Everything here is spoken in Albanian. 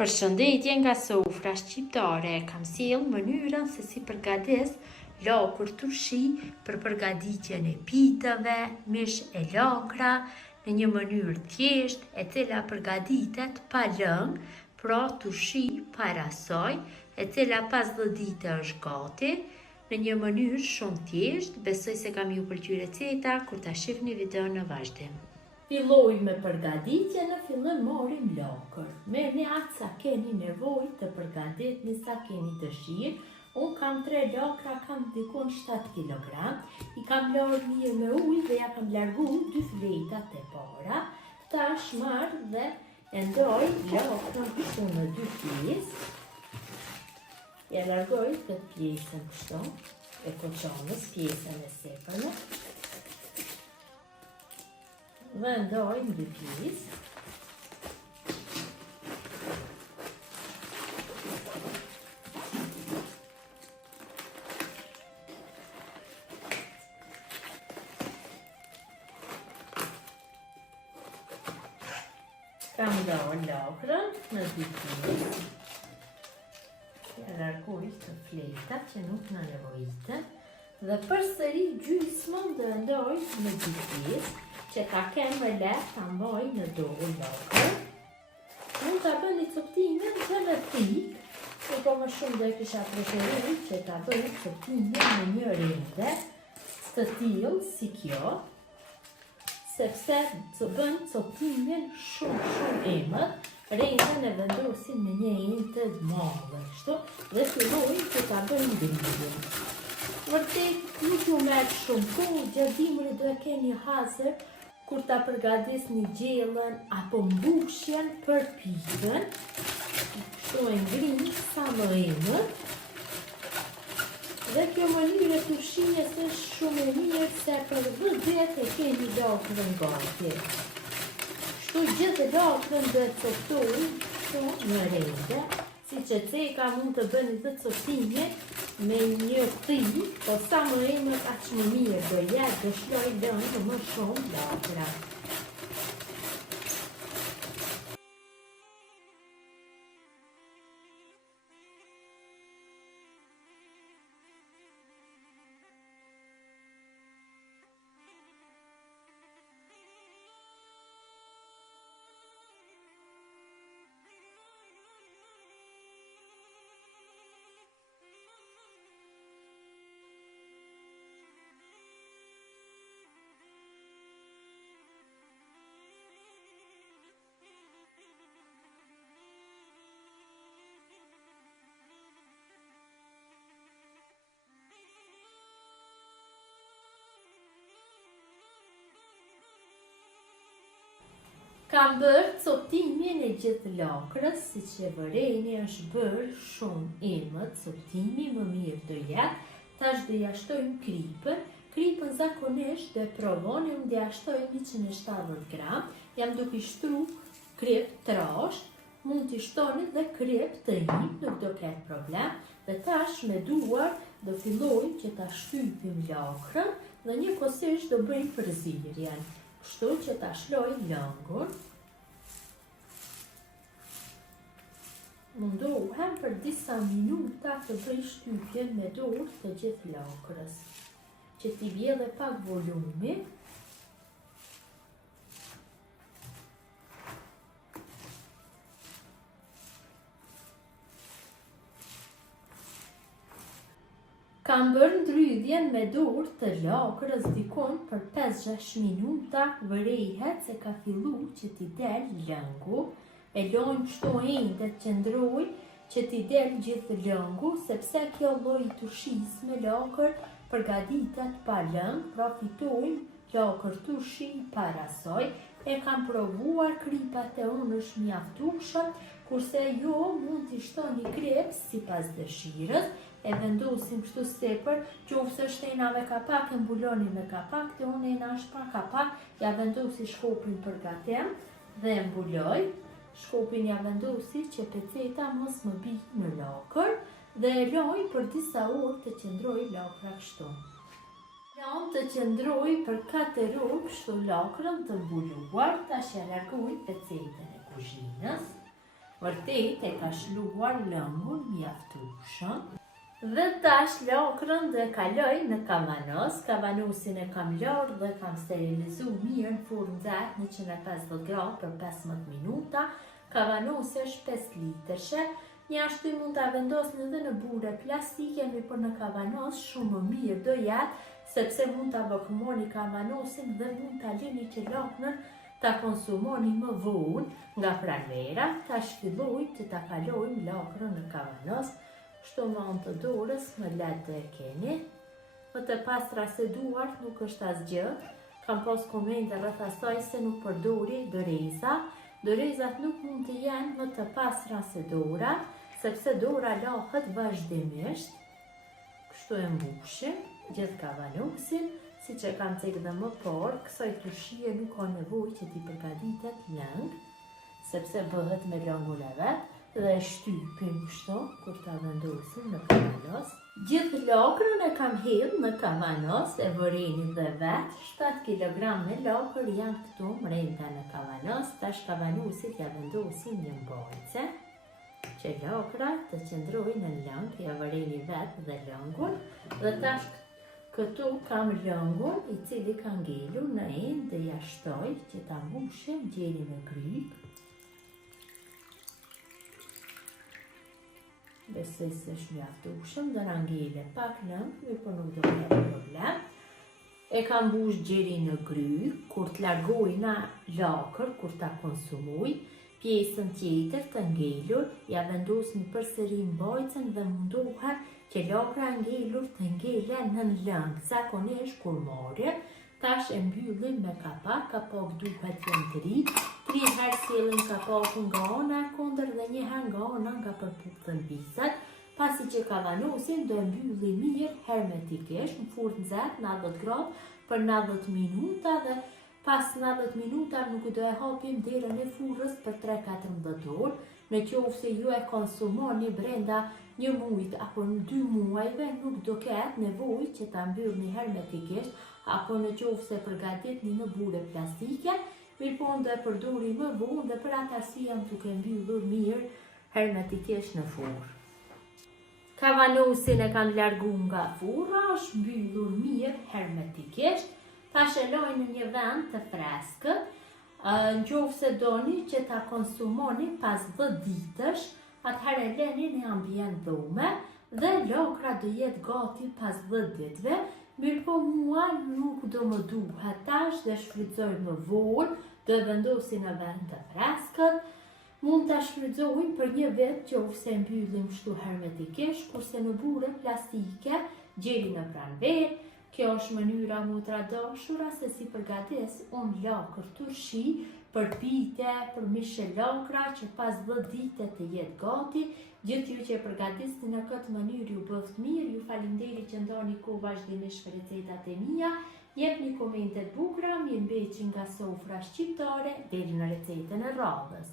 Përshëndetje nga sofra shqiptare, kam sjell mënyrën se si përgatis lakur turshi për përgatitjen e pitave, mish e lakra, në një mënyrë thjesht, e cila përgatitet pa lëng, pra turshi para saj, e cila pas 10 dite është gati, në një mënyrë shumë thjesht. Besoj se kam ju pëlqyer receta kur ta shihni videon në vazhdim. Filloj me përgatitje, në fillim marrim lakër. Merrni atë sa keni nevojë të përgatitni, sa keni dëshirë. Unë kam 3 lakra, kam dikon 7 kg. I kam larë mirë me ujë dhe ja kam largu 2 fletat e para. Tash marr dhe e ndoj lakrën kështu në 2 pjesë. Ja largoj këtë pjesën kështu, e koçanës, pjesën e sepërme. Dhe ndoj në 2 pjesë. Kam ndoj lakrën në 2 pjesë. Ja largoj të fletat që nuk në nevojite. Dhe përsëri gjysmën dhe ndoj në 2 pjesë, që ta kem me lehtë ta mbaj në dorë lakrën. Mund ta bëni coptimin dhe me pik, po më shumë do e kisha preferuar që ta bëni coptimin në një rende të tillë si kjo, sepse të bën coptimin shumë emër. Rendën e vendosin me një enë të madhe, kështu, dhe fillojnë që ta bëjnë grindjen. Vërtet nuk ju merr shumë kohë, gjatë dimrit do e keni hazër kur ta përgatisni gjellën apo mbushjen për pikën. Kështu e ngrind sa më emër. Dhe kjo mënyrë e turshinjes është shumë e mirë se për 10 ditë e keni lakrën gati. Kështu gjithë lakrën do e coptojnë kështu në rende, si që ceka mund të bëni të coptime me një thijë, po sa më emër aq më mirë do jetë, do shloj lëndë më shumë lakra. Kam bërë coptimin e gjithë lakrës, si që vëreni është bërë shumë emër, coptimi më mirë do jetë. Tash do ja shtojmë kripën. Kripën zakonisht do e provoni, unë do ja shtoj 170 gram. Jam duke i shtru krip trash, mund t'i shtoni dhe krip të njip, nuk do ketë problem. Dhe tash me duar do fillojmë që ta shtypim lakrën dhe njëkohësisht do bëjmë përzierjen. Kështu që ta shloj lëngun. Mundohem për disa minuta të bëj shtypjen me dorë të gjithë lakrës, që t'i bjellë pak volumi. Kam bërë ndrydhjen me dorë të lakrës dikon për 5-6 minuta, vërehet se ka fillu që t'i del lëngu. E lojmë kështu ende të qëndroj që t'i del gjithë lëngu, sepse kjo lloj turshisë me lakër përgatitet pa lëng, pra fitojmë lakër turshi para saj. E kam provuar, kripat e unë është mjaftueshëm, kurse jo mund t'i shtoni krip sipas dëshirës. E vendosim kështu sepër, qofse është ena me kapak, e mbuloni me kapak, të unë ena është pa kapak, ja vendosi shkopin për gatem dhe e mbuloj. Shkopin ja vendosi që peceta mos më bijë në lakër dhe e loj për disa orë të qëndroj lakra kështu. Jam të qëndroj për 4 orë kështu lakrën të mbuluar, tash ja largoj pecetën e kuzhinës. Vërtet e ka shluar lëngun mjaftueshëm. Dhe tash lakrën dhe kaloj në kavanos. Kavanosin e kam larë dhe kam sterilizu mirë në furrë nxehtë 150 gradë për 15 minuta. Kavanosi është 5 litërshe. Njashtu mund ta vendosni edhe në bure plastike, por në kavanos shumë më mirë do jetë, sepse mund ta vakumoni kavanosin dhe mund ta lini që lakrën ta konsumoni më vonë nga pranvera. Tash filloj që ta kalojmë lakrën në kavanos. Shto më anë të dorës, më letë dhe e keni. Më të pastra se duart nuk është asgjë. Kam pas komente rreth asaj se nuk përdori doreza. Dorezat nuk mund të jenë më të pastra se dora, sepse dora lahet vazhdimisht. Kështu e mbushim gjithë kavanosin, si që kam cekë dhe më parë, kësaj turshie nuk ka nevojë që t'i përgatitet lëng, sepse bëhet me lëngun e vet. Dhe shtypim kështu kur ta vendosim në kavanos. Gjithë lakrën e kam hedhë në kavanos, e vërenin dhe vetë. 7 kg me lakër janë këtu mrenda në kavanos. Tash kavanosit ja vendosim një mbajtse, që lakra të qëndrojnë në lëng, ja vëreni vetë dhe lëngun. Dhe tash këtu kam lëngun i cili ka ngelur në endë dhe ja shtoj që ta mbushim gjelin e kryp. Besoj se është mjaftueshëm, do na ngele pak lëng, por nuk do ketë problem. E kam mbush gjelin në gry, kur të largoj nga lakër, kur ta konsumoj, pjesën tjetër të ngelur, ja vendosni përsëri mbajtsen dhe mundohet që lakra e ngelur të ngele në lëng, zakonisht kur marrim. Tash e mbyllim me kapak, kapak duhet jenë të ri. 3 herë sillim kapakun nga ana e kundër dhe 1 herë nga ana nga përputhën visat. Pasi që kavanosin do e mbyllim mirë hermetikisht në furrë nxehtë 90 gradë për 90 minuta dhe pas 90 minuta nuk do e hapim derën e furrës për 3-14 orë. Në qoftë se ju e konsumoni brenda 1 muajit apo në 2 muajve, nuk do ketë nevojë që ta mbyllni hermetikisht, apo në qoftë se përgatitni në bure plastike, mirëpo do e përdori më vonë dhe për atë arsye jam duke mbyllur mirë hermetikisht në furrë. Kavanosin e kam largu nga furra, është mbyllur mirë hermetikisht. Tash e loj në një vend të freskët. Në qoftë se doni që ta konsumoni pas 10 ditësh, atëherë leni në ambient dhume dhe lakra do jetë gati pas 10 ditëve. Mirëpo mua nuk do më duhet tash dhe shfrytëzoj më vonë, do e vendosi në vend të freskët. Mund ta shfrytëzojmë për 1 vit qoftë e mbyllim kështu hermetikisht, kurse në bure plastike gjeli në pranverë. Kjo është mënyra më të dashura se si përgatis unë lakër turshi për pite, për mishe lakra që pas 10 dite të jetë gati. Gjithë ju që e përgatisni në këtë mënyrë ju bëft mirë, ju falinderit që ndoni kohë vazhdimisht për recetat e mia. Jepni komentet bukura, mirë mbeqi nga sofra shqiptare deri në recetën e radhës.